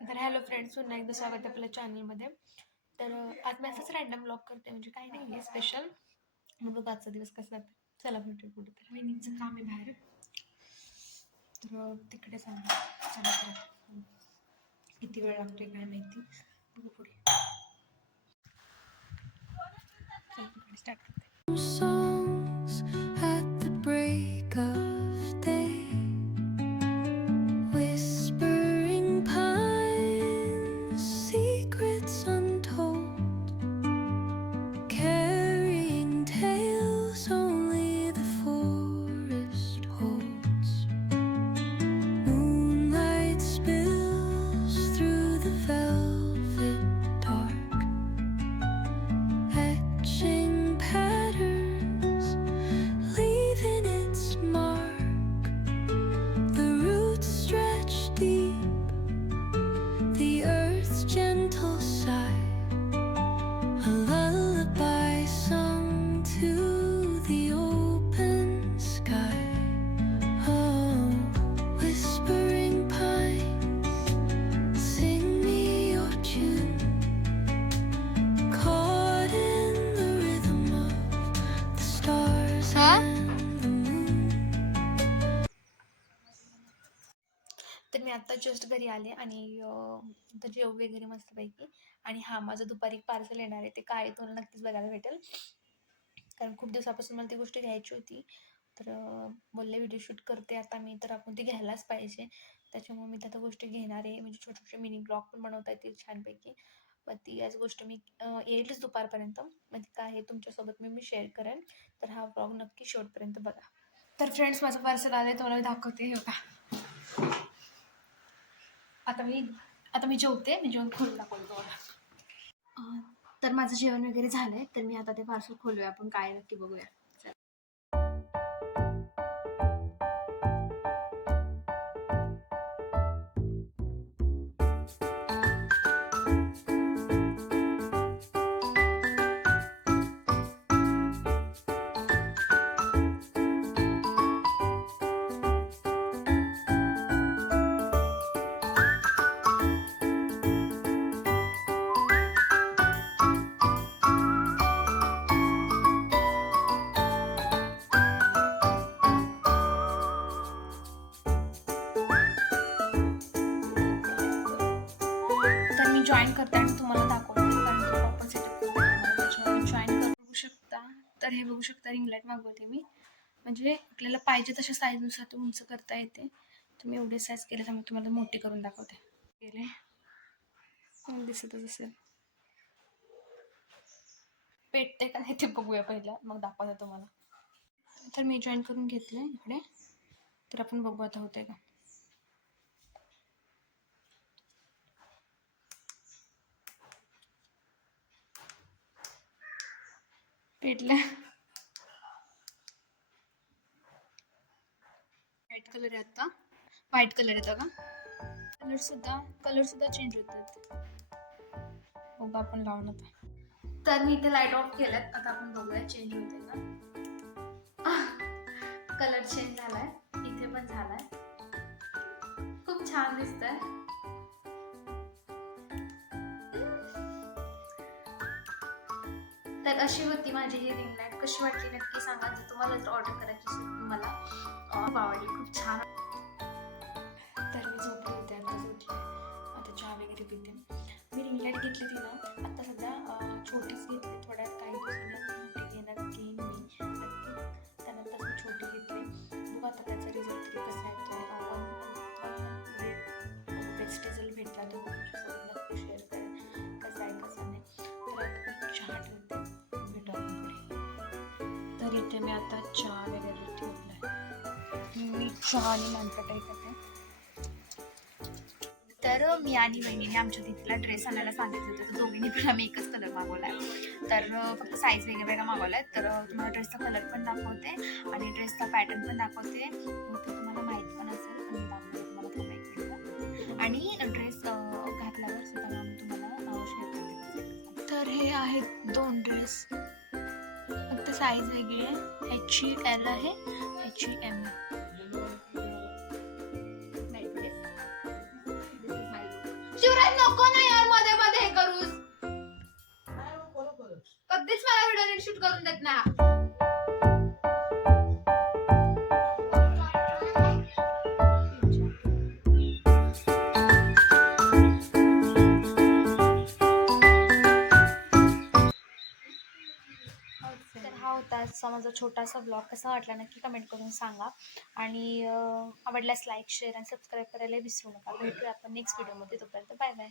तर hello friends, पुन्हा एकदा स्वागत आहे आपल्या चॅनलमध्ये. तर आज मी असंच रॅन्डम ब्लॉग करते, म्हणजे काही नाही आहे स्पेशल. मग बघा आजचा दिवस कसा जातो. चला भेटू कुठे. तर वहिनीचं काम आहे बाहेर, तर तिकडे चला परत. किती वेळ लागतोय काय माहिती, बघू पुढे. चला तिकडे स्टार्ट करते. Songs at the break of day, whispering pines, secrets untold, carrying tales only the forest holds. Moonlight spills through the velvet dark, etching patterns, leaving its mark. The roots stretch deep, the earth's gentle sigh, a lullaby sung to the open sky. Oh, whispering pines, sing me your tune, caught in the rhythm of the stars and the moon. तर मी आता just घरी आले आणि आता जेव वगैरे मस्तपैकी. आणि हा माझं दुपारी पार्सल येणार आहे, ते काय आहे तुम्हाला नक्कीच बघायला भेटेल, कारण खूप दिवसापासून मला ती गोष्ट घ्यायची होती. तर बोलले व्हिडिओ शूट करते आता मी, तर आपण ती घ्यायलाच पाहिजे. त्याच्यामुळे मी त्या गोष्टी घेणार आहे, म्हणजे छोटे छोटे मिनी ब्लॉग पण बनवता येतील छानपैकी. मग ती आज गोष्ट मी येईलच दुपारपर्यंत. मग ती काय आहे तुमच्यासोबत मी शेअर करेन. तर हा ब्लॉग नक्की शेवटपर्यंत बघा. तर फ्रेंड्स, माझं पार्सल आलं आहे, तुम्हाला मी दाखवते. हे बघा, आता मी जेवते, मी जेवण खोलून दाखवते तुम्हाला. तर माझं जेवण वगैरे झालंय, तर मी आता ते पार्सल खोलूया, आपण काय नक्की बघूया. तर मी जॉईन करते आणि तुम्हाला दाखवते, कारण तो प्रॉपर सेटअप करते मला, त्याच्यामुळे जॉईन करून बघू शकता. तर हे बघू शकता, रिंग लाईट मागवते मी, म्हणजे आपल्याला पाहिजे तशा साईजनुसार ते उंच करता येते. तुम्ही एवढे साईज केले तर मी तुम्हाला मोठी करून दाखवते. केले दिसतच असेल, पेटते का नाही ते बघूया पहिला, मग दाखवते तुम्हाला. तर मी जॉईन करून घेतलं इकडे, तर आपण बघू आता होते का. पेटलं. व्हाईट कलर आहे आता, व्हाईट कलर येतं का. कलर सुद्धा चेंज होतात. बघू आपण लावून आता. तर मी इथे लाईट ऑफ केल्यात, आता आपण बघूया चेंज होते का. कलर चेंज झालाय, इथे पण झालाय, खूप छान दिसतंय. तर अशी होती माझी ही रिंग लाईट. कशी वाटली नक्की सांगा. जर तुम्हाला जर ऑर्डर करायची असेल तर मला खूप आवडली, खूप छान. तर मी झोपले होते, आता झोपले, आता चहा वगैरे पिते. मी रिंग लाईट घेतली ती ना आता सध्या छोटीच घेतली, थोड्या काही दिवसांनी मोठी घेणार घेईन मी नक्की. त्यानंतर मी छोटी घेतली. बघू आता त्याचा रिझल्ट तरी कसा येतोय. बेस्ट रिझल्ट भेटला तर तुमच्यासोबत नक्की शेअर करेन कसा आहे कसा नाही. तर आता मी चहा ठेवते, भेटू आपण पुढे. तर इथे मी आता चहा वगैरे ठेवलाय, मी चहा आणि मानपटाई करते. तर मी आणि वहिनीने आमच्या दीदीला ड्रेस आणायला सांगितलं होतं, तर दोघींनी पण आम्ही एकच कलर मागवलाय. तर फक्त साईज वेगळ्या मागवलाय. तर तुम्हाला ड्रेसचा कलर पण दाखवते आणि ड्रेसचा पॅटर्न पण दाखवते, तर तुम्हाला माहीत पण असेल. पण मी दाखवते तुम्हाला थोडं एक मिनिट. आणि ड्रेस घातल्यावर सुद्धा मी तुम्हाला शेअर करते. तर हे आहेत 2 ड्रेस, फक्त साईज वेगळी आहे. ह्याची L आहे, ह्याची M आहे. शिवराज नको ना यार मध्ये मध्ये हे करूस. कधीच मला व्हिडिओ नीट शूट करून देत नाही. तर हा होता आजचा माझा छोटासा ब्लॉग. कसा वाटला नक्की कमेंट करून सांगा आणि आवडल्यास लाईक शेअर आणि सबस्क्राईब करायला विसरू नका. भेटूया आपण नेक्स्ट व्हिडिओमध्ये. तोपर्यंत बाय बाय.